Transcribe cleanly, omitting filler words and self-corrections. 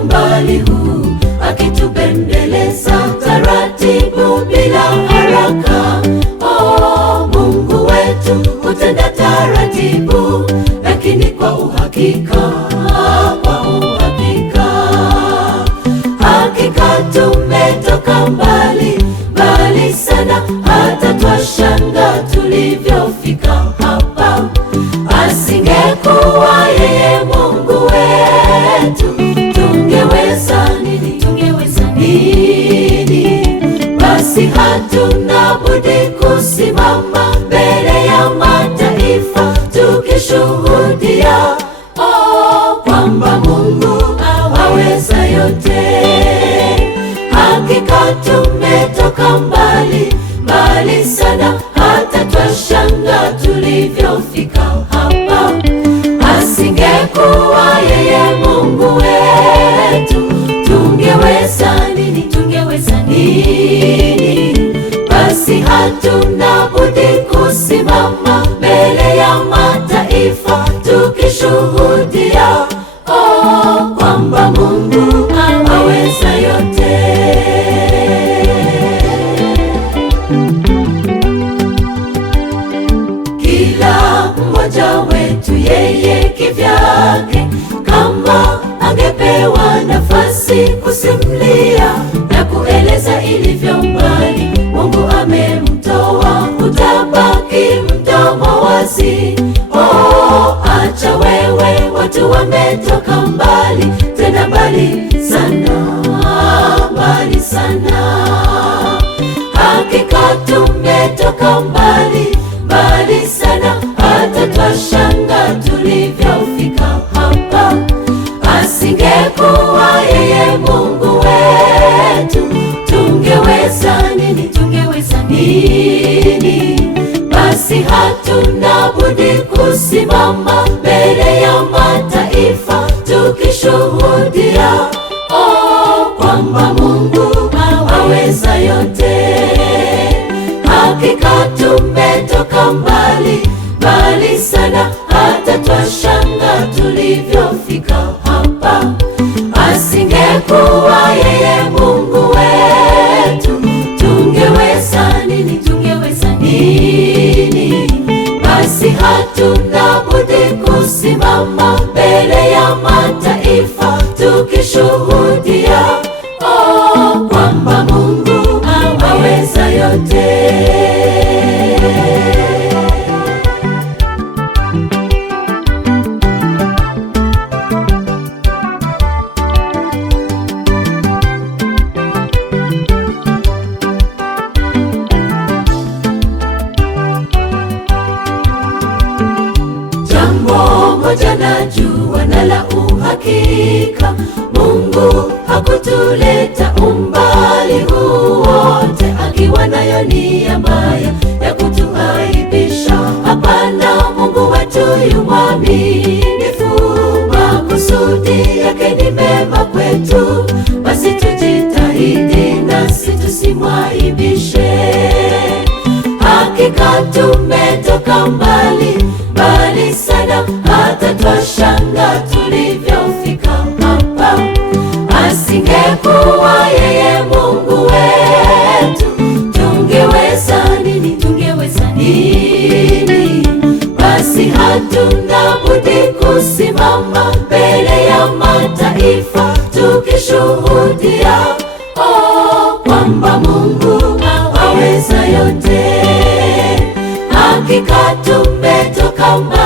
umbali huu, akitubembeleza taratibu bila haraka. Oh, Mungu wetu hutenda taratibu, lakini kwa uhakika, kwa uhakika. Hakika tumetoka mbali, mbali sana, hata twashanga tulivyofika hapa. Asingekuwa yeye Mungu wetu, tungeweza nini? Tungeweza nini? Basi hatuna budi kusimama mbele ya mataifa tukishuhudia, oh, kwamba Mungu aweza yote. Hakika tumetoka mbali, mbali sana, hata twashanga tulivyofika hapa. Asingekuwa yeye Mungu wetu, tungeweza nini? Tungeweza nini? Basi hatuna budi kusimama mbele ya mataifa tukishuhudia, oh, kwamba Mungu aweza yote. Kila mmoja wetu yeye kivyake, kama angepewa nafasi kusimulia na kueleza ilivyo mbali Mungu amemtoa, utabaki mdomo wazi. Oh, acha wewe, watu wametoka mbali, tena mbali sana, mbali sana. Hakika tumetoka mbali, mbali sana, hata twashanga tulivyofika hapa. Asingekuwa yeye Mungu wetu, tungeweza nini? Tungeweza nini? Basi hatuna budi kusimama mbele ya mataifa tukishuhudia, oh, kwamba Mungu aweza yote. Hakika tumetoka mbali, mbali sana, hata twashanga tulivyofika hapa. Asingekuwa yeye Mungu wetu, tungeweza nini? Tungeweza nini? Basi hatuna budi kusimama mbele ya mataifa tukishuhudia, oh, kwamba Mungu aweza yote. Jambo moja najua na la uhakika, Mungu hakutuleta umbali huu wote akiwa nayo nia mbaya ya kutuaibisha. Hapana, Mungu wetu yu mwaminifu, makusudi yake ni mema kwetu. Basi tujitahidi nasi tusimwaibishe. Hakika tumetoka mbali, mbali sana, hata twashanga tulivyofika hapa. Asingekuwa yeye Mungu wetu, tungeweza nini? Tungeweza nini? Basi hatuna budi kusimama mbele ya mataifa tukishuhudia, oh, kwamba Mungu aweza yote. Hakika tumetoka mbali,